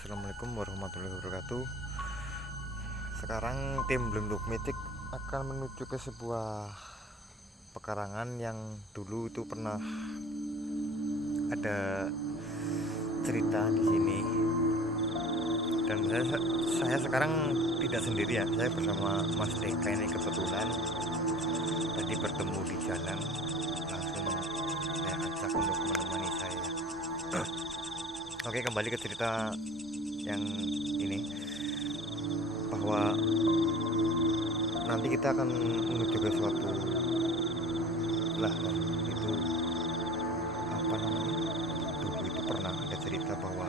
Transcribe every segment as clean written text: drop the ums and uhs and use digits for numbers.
Assalamualaikum warahmatullahi wabarakatuh. Sekarang tim Blenduk Mythic akan menuju ke sebuah pekarangan yang dulu itu pernah ada cerita di sini. Dan saya sekarang tidak sendiri ya, saya bersama Mas Deka ini kebetulan tadi bertemu di jalan, langsung saya ajak untuk menemani saya. Oke, kembali ke cerita yang ini, bahwa nanti kita akan menuju ke suatu lahan. Itu apa namanya, dulu itu pernah ada cerita bahwa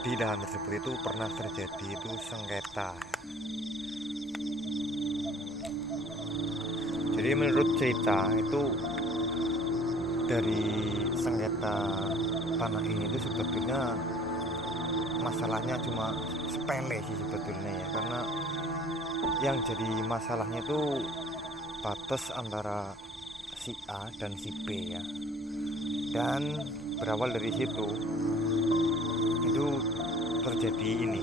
di lahan tersebut itu pernah terjadi itu sengketa. Jadi menurut cerita itu, dari sengketa tanah ini itu sebetulnya masalahnya cuma sepele sih sebetulnya ya, karena yang jadi masalahnya itu batas antara si A dan si B ya. Dan berawal dari situ itu terjadi ini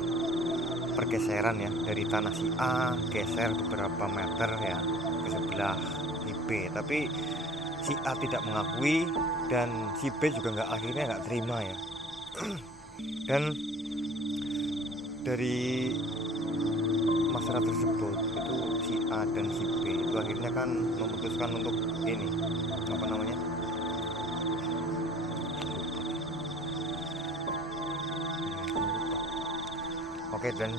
pergeseran ya, dari tanah si A geser beberapa meter ya ke sebelah si B, tapi si A tidak mengakui dan si B juga akhirnya nggak terima ya. Dan dari masalah tersebut itu si A dan si B itu akhirnya kan memutuskan untuk ini apa namanya, oke, dan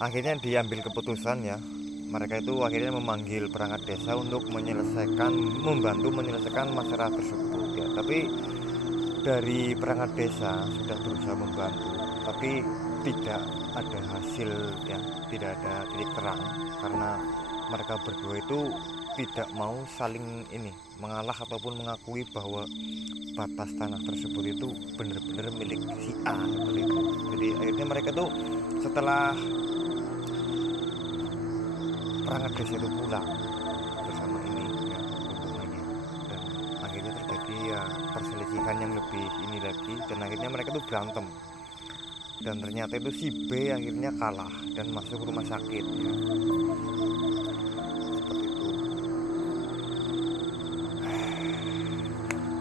akhirnya diambil keputusan ya, mereka itu akhirnya memanggil perangkat desa untuk membantu menyelesaikan masalah tersebut ya. Tapi dari perangkat desa sudah berusaha membantu, tapi tidak ada hasil ya, tidak ada titik terang, karena mereka berdua itu tidak mau saling ini mengalah ataupun mengakui bahwa batas tanah tersebut itu benar-benar milik si A seperti itu. Jadi akhirnya mereka tuh setelah perangkat desa itu pulang bersama ini ya hubungannya, dan akhirnya terjadi ya perselisihan yang lebih ini lagi, dan akhirnya mereka tuh berantem, dan ternyata itu si B akhirnya kalah dan masuk rumah sakit ya. Seperti itu.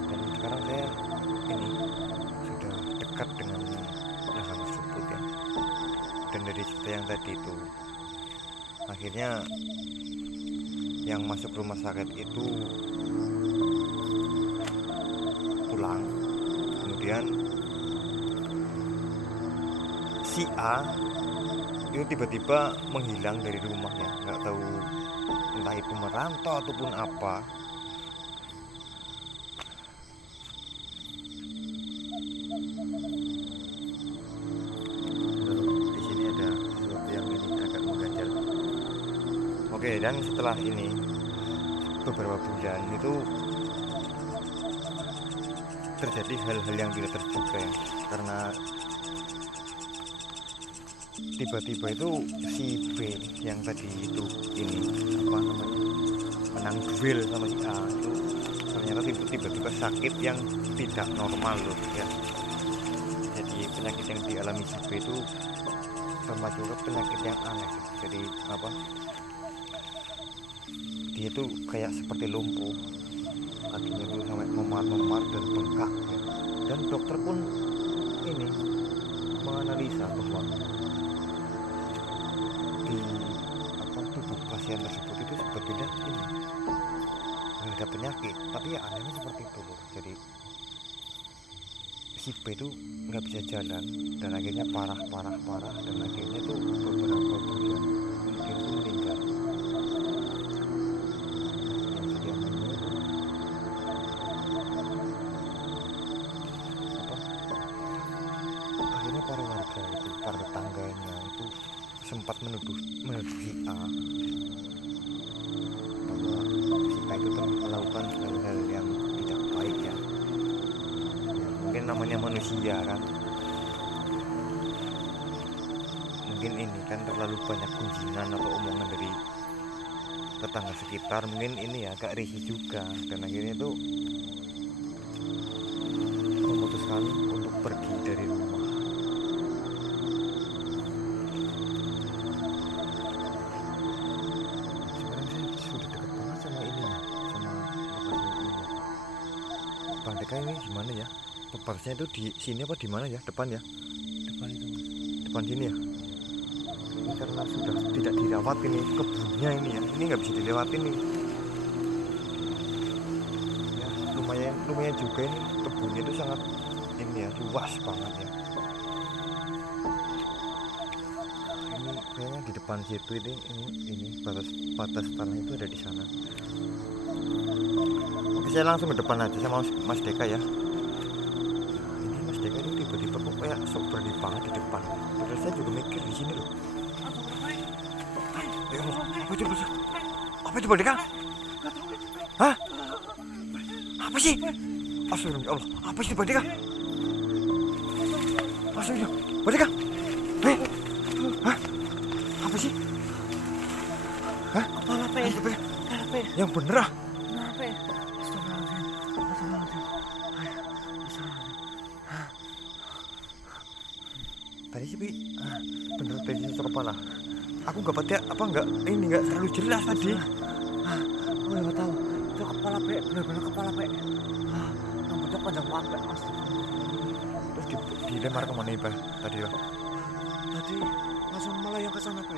Dan sekarang saya ini sudah dekat dengan lahan tersebut ya, dan dari cerita yang tadi itu akhirnya yang masuk rumah sakit itu pulang, kemudian si A itu tiba-tiba menghilang dari rumahnya, nggak tahu entah itu merantau ataupun apa. Di sini ada sesuatu yang ini agak mengganjal. Oke, dan setelah ini beberapa bulan itu terjadi hal-hal yang tidak terduga ya, karena tiba-tiba itu si B yang tadi itu ini apa namanya menang duel sama si A itu ternyata tiba-tiba sakit yang tidak normal loh ya. Jadi penyakit yang dialami si B itu termasuk penyakit yang aneh. Jadi apa, dia tuh kayak seperti lumpuh, kakinya tuh sampai memar-memar dan bengkak ya. Dan dokter pun ini menganalisa bahwa di tubuh pasien tersebut itu sebetulnya ini nggak ada penyakit, tapi ya anehnya seperti itu loh. Jadi si B itu nggak bisa jalan dan akhirnya parah, dan akhirnya tuh beberapa bulan kemudian tuh meninggal. Yang jadi anehnya itu akhirnya para tetangganya itu sempat menuduh si A bahwa si A itu telah melakukan hal-hal yang tidak baik ya. Mungkin namanya manusia kan, mungkin ini kan terlalu banyak kunjingan atau omongan dari tetangga sekitar, mungkin ini ya agak risih juga, dan akhirnya itu memutuskan untuk pergi dari rumah mereka ini gimana ya? Peparasnya itu di sini apa di mana ya? Depan ya? Depan itu mas. Depan sini ya? Ini karena sudah tidak dirawat ini kebunnya ini ya. Ini nggak bisa dilewatin nih. Ya lumayan juga ini kebunnya itu sangat ini ya, luas banget ya. Ini kayaknya di depan situ ini batas tanah itu ada di sana. Oke, saya langsung ke depan aja sama Mas Deka ya. Ini Mas Deka ini tiba-tiba kok kayak sok berani banget di depan. Terus saya juga mikir di sini loh. Ya Allah, apa itu Mas? Apa itu Mas Deka? Hah? Apa sih? Astagfirullah, Allah, apa sih Mas Deka? Astagfirullah, Mas Deka? Hah? Apa sih? Hah? Kepala pe. Yang bener ah? Kepala pe. Tadi sih bener tadi sosok kepala. Aku nggak pati apa nggak terlalu jelas tadi. Aku nggak tahu. Itu kepala pe, benar-benar kepala pe. Rambutnya panjang banget mas. Terus dilempar kemana Iba tadi loh? Tadi langsung melayang ke sana pe.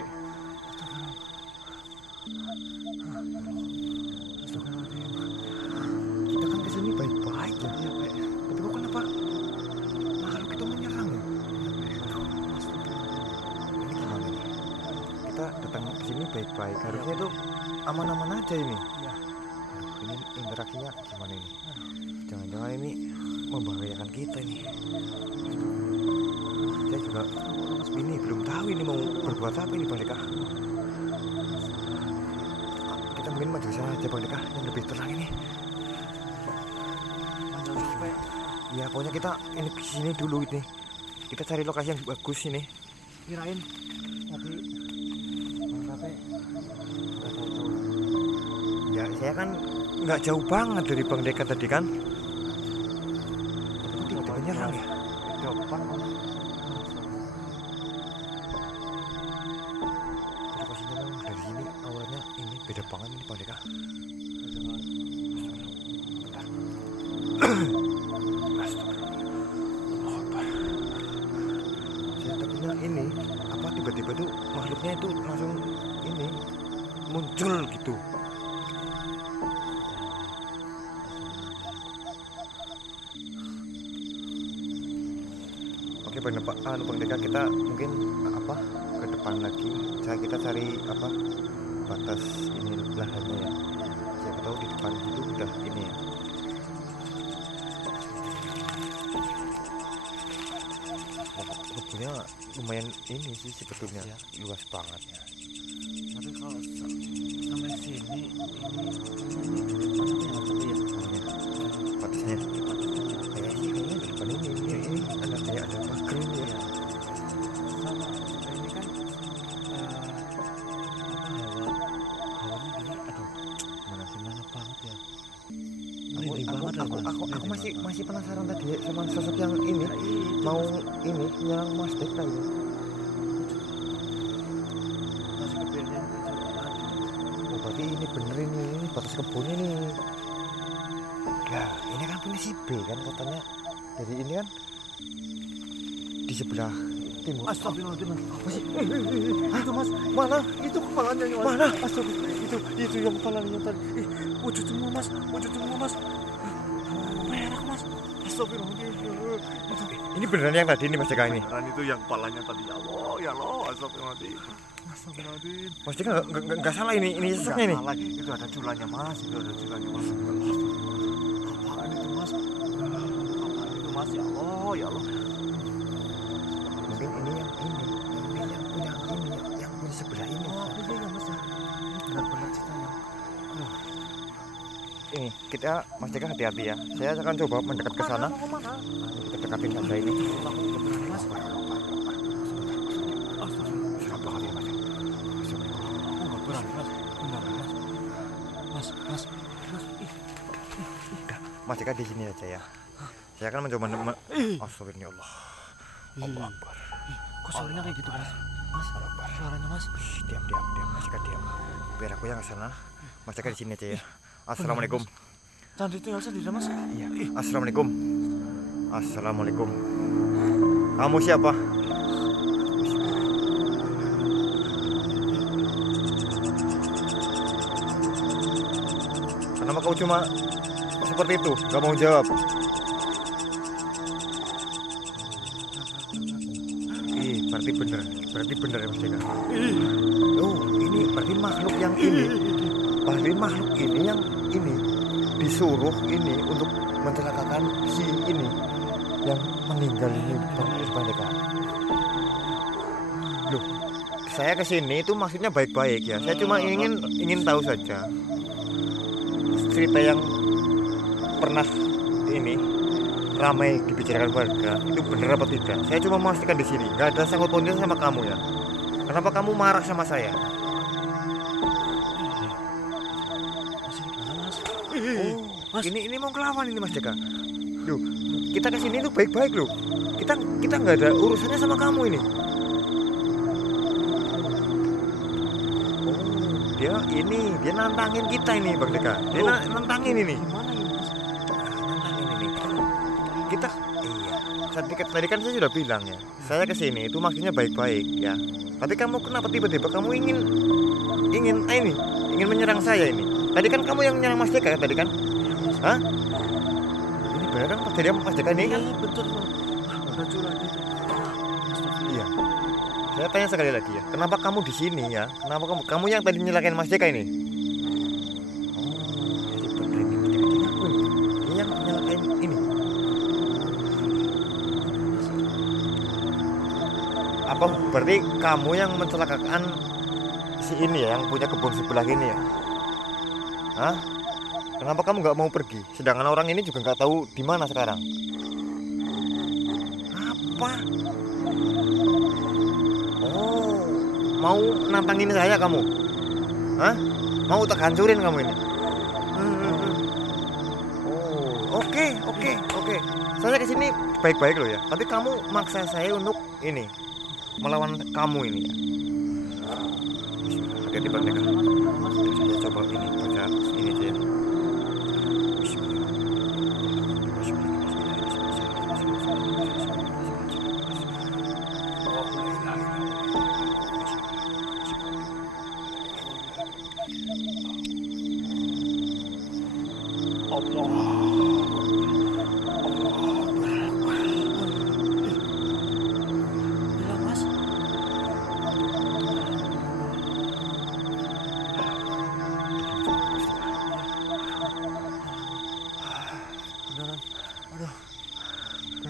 Kita kan kesini baik-baik ya, Pe. Tapi kok kenapa makhluk itu menyerang ya? Ini gimana nih? Kita datang ke sini baik-baik, harusnya itu aman-aman aja ini. Iya. Ini interaksinya gimana ini? Jangan-jangan ini membahayakan kita ini. Saya juga ini belum tahu ini mau berbuat apa ini Bang Deka. Kita mungkin maju sana aja Bang Deka yang lebih tenang ini. Ya pokoknya kita ini ke sini dulu ini. Kita cari lokasi yang bagus ini. Kirain tadi Bang Kape nggak tahu jauh. Ya saya kan nggak jauh banget dari Bang Deka tadi kan. Tapi tidak menyerang ya. Depan Lokasinya memang dari sini awalnya ini beda banget ini Bang Deka. Bentar. Saya takutnya ini apa tiba-tiba tuh makhluknya itu langsung ini muncul gitu. Oke Bang Deka kita mungkin apa ke depan lagi. Kita cari apa batas ini lahannya ya. Siapa tahu di depan itu udah ini ya. Kebunnya lumayan ini sih sebetulnya ya, luas banget ya. tapi kalau sampai sini ini Batasnya kayaknya di depan ini ada kayak ada pagar ini ya. sama ini kan hawanya gini, aduh Mana sih gimana banget ya. aku masih penasaran tadi sama sosok yang ini mau ini nyerang Mas Deka ya. masih kepengen Oh berarti ini bener ini batas kebunnya nih. Ya ini kan punya si B kan katanya dari ini kan di sebelah timur. Astagfirullahaladzim. Apa sih? Itu mas, Mana? itu kepalanya mas. Mana? Astagfirullah, itu yang kepalanya tadi. Wujud semua mas, merah mas. Astagfirullahaladzim. Ini beneran yang tadi ini Mas Deka ini. Beneran itu yang kepalanya tadi. Ya Allah, astagfirullahaladzim. Mas Deka nggak salah ini seseknya ini. Salah, itu ada culanya mas, Apaan itu mas? Ya Allah, ya Allah. Mungkin ini yang punya sebelah ini. Oh, iya mas ya. Benar-benar ceritanya. Ini kita Mas Deka hati-hati ya. Saya akan coba mendekat ke sana. Kita dekatin saja ini. Mas. Serap banget ya Mas. Aku nggak berani mas. Benar mas. Mas. Udah, Mas Deka di sini aja ya. Saya akan mencoba Astagfirullah. Allah Akbar. Kok suaranya kayak gitu mas? Mas, suaranya mas. Diam Mas Deka diam. Biar aku yang ke sana. Mas Deka di sini aja ya. Assalamualaikum. Jangan ditinggal sendiri Mas. Iya. Assalamualaikum. Assalamualaikum. Kamu siapa? Kenapa kau cuma seperti itu? Gak mau jawab? Berarti bener ya Mas Deka. Oh, ini berarti makhluk yang ini. Berarti makhluk ini yang ini disuruh ini untuk mencelakakan si ini yang meninggal ini Bang Deka. Loh, saya kesini itu maksudnya baik-baik ya. Saya cuma ingin tahu saja cerita yang pernah ini ramai dibicarakan warga itu benar apa tidak. Saya cuma memastikan di sini nggak ada sangkut pautnya sama kamu ya. Kenapa kamu marah sama saya? Mas, ini mau ngelawan ini Mas Deka. Loh, kita kesini itu baik-baik loh. Kita nggak ada urusannya sama kamu ini. Dia nantangin kita ini Bang Deka. Dia nantangin ini. Kita tadi kan saya sudah bilang ya, saya kesini itu maksudnya baik-baik ya. Tapi kamu kenapa tiba-tiba kamu ingin menyerang saya ini? Tadi kan kamu yang menyerang Mas Deka tadi kan? Hah? Ini benar kan kejadian Mas Deka ini kan? Betul Iya. Saya tanya sekali lagi ya, kenapa kamu di sini ya? Kenapa kamu yang tadi nyelakain Mas Deka ini? Oh, jadi benar ini Mas Deka aku ini. Dia yang nyelakain ini. Apa berarti kamu yang mencelakakan si ini ya, yang punya kebun sebelah ini ya? Hah? Kenapa kamu nggak mau pergi? Sedangkan orang ini juga nggak tahu di mana sekarang. Apa? Oh, mau nantangin saya kamu? Hah? Mau tak hancurin kamu ini? Oh, oke. Saya kesini baik-baik loh ya. Tapi kamu maksa saya untuk ini melawan kamu ini ya. Hati-hati Bang Deka. Saya coba ini baca ini aja ya.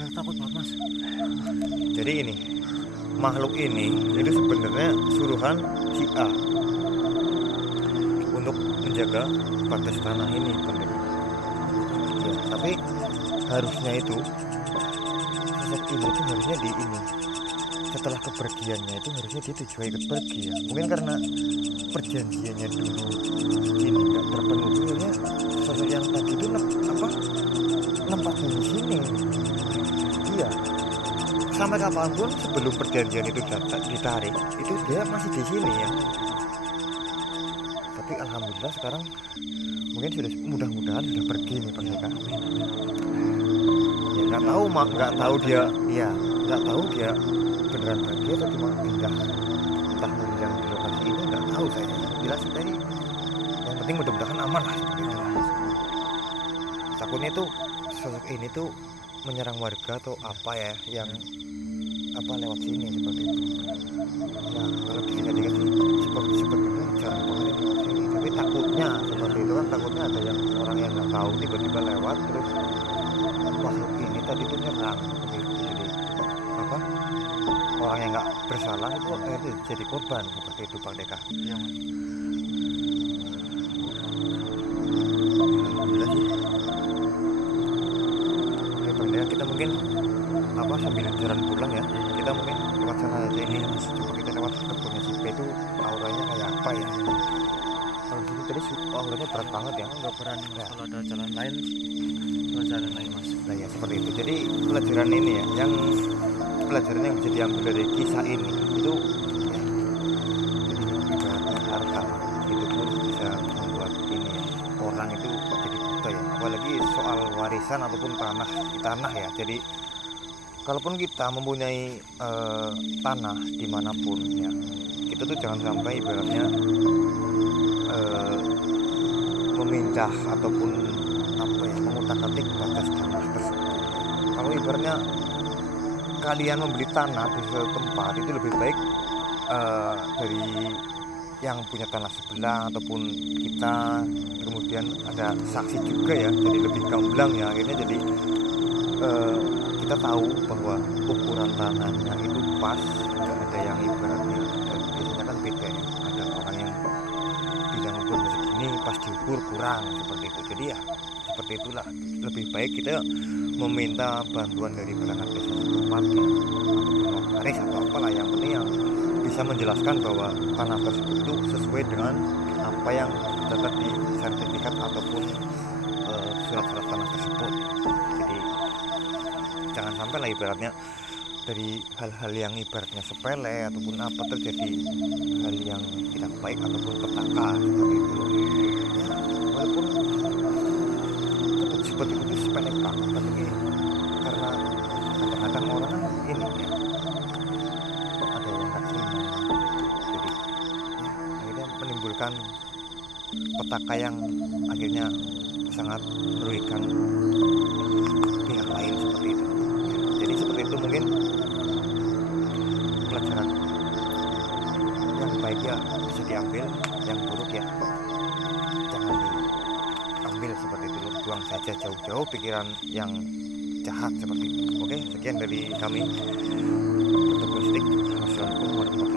Takut banget Mas. Jadi ini makhluk ini itu sebenarnya suruhan si A untuk menjaga batas tanah ini Bang Deka. Ya, tapi harusnya itu sosok ini itu harusnya di ini setelah kepergiannya itu harusnya dia tujuan ikut pergi ya. Mungkin karena perjanjiannya dulu ini nggak terpenuhi ya, sosok yang tadi itu nempatin di sini. Iya, sampai kapanpun sebelum perjanjian itu ditarik itu dia masih di sini ya. Tapi alhamdulillah sekarang mungkin sudah mudah-mudahan sudah pergi nih Bang Deka. Ya nggak tahu dia beneran pergi atau cuma pindah entah yang di lokasi ini nggak tahu saya. Jelas tadi yang penting mudah-mudahan aman lah seperti itu. Takutnya itu sosok ini tuh menyerang warga atau apa ya yang lewat sini seperti itu ya. Kalau dikira-kira sih seperti itu jarang banget yang lewat sini, tapi takutnya seperti itu kan, takutnya ada yang orang yang nggak tahu tiba-tiba lewat terus makhluk ini tadi tuh nyerang gitu. Jadi orang yang nggak bersalah itu jadi korban seperti itu Bang Deka. Iya. Kita mungkin sambil jalan pulang ya, kita mungkin lewat sana aja ini Mas. Coba kita lewat kebunnya si P itu auranya kayak apa ya. Kalau gini tadi auranya berat banget ya. Nggak berani Mas. Kalau ada jalan lain Mas. Nah ya seperti itu. Jadi pelajaran ini ya, pelajaran yang bisa diambil dari kisah ini itu ya, jadi ibaratnya harta itu pun bisa membuat ini ya, orang itu jadi buta ya. apalagi soal warisan ataupun tanah ya. Jadi kalaupun kita mempunyai tanah dimanapun ya, kita tuh jangan sampai ibaratnya memindah ataupun apa ya, mengutak-atik batas tanah tersebut. Kalau ibaratnya kalian membeli tanah di suatu tempat, itu lebih baik dari yang punya tanah sebelah ataupun kita, kemudian ada saksi juga ya, jadi lebih gamblang ya. Akhirnya jadi kita tahu bahwa ukuran tanahnya itu pas, nggak ada yang ibaratnya biasanya kan beda ya, ada orang yang bilang ukur segini pas diukur kurang seperti itu. Jadi ya seperti itulah, lebih baik kita meminta bantuan dari perangkat desa setempat ya, ataupun notaris atau apalah, yang penting yang bisa menjelaskan bahwa tanah tersebut itu sesuai dengan apa yang terdapat di sertifikat ataupun surat-surat tanah tersebut. Jadi jangan sampai lah ibaratnya dari hal-hal yang ibaratnya sepele ataupun apa terjadi hal yang tidak baik ataupun petaka seperti itu ya. Walaupun seperti itu sepele banget, tapi karena kadang-kadang orang kan ini ya, kok ada yang nggak terima gitu. Jadi ya akhirnya menimbulkan petaka yang akhirnya sangat merugikan pihak lain seperti itu. Jadi seperti itu mungkin pelajaran yang baik ya bisa diambil, yang buruk ya jangan diambil seperti itu. Buang saja jauh-jauh pikiran yang jahat seperti itu. Oke, sekian dari kami. Wassalamualaikum warahmatullahi wabarakatuh.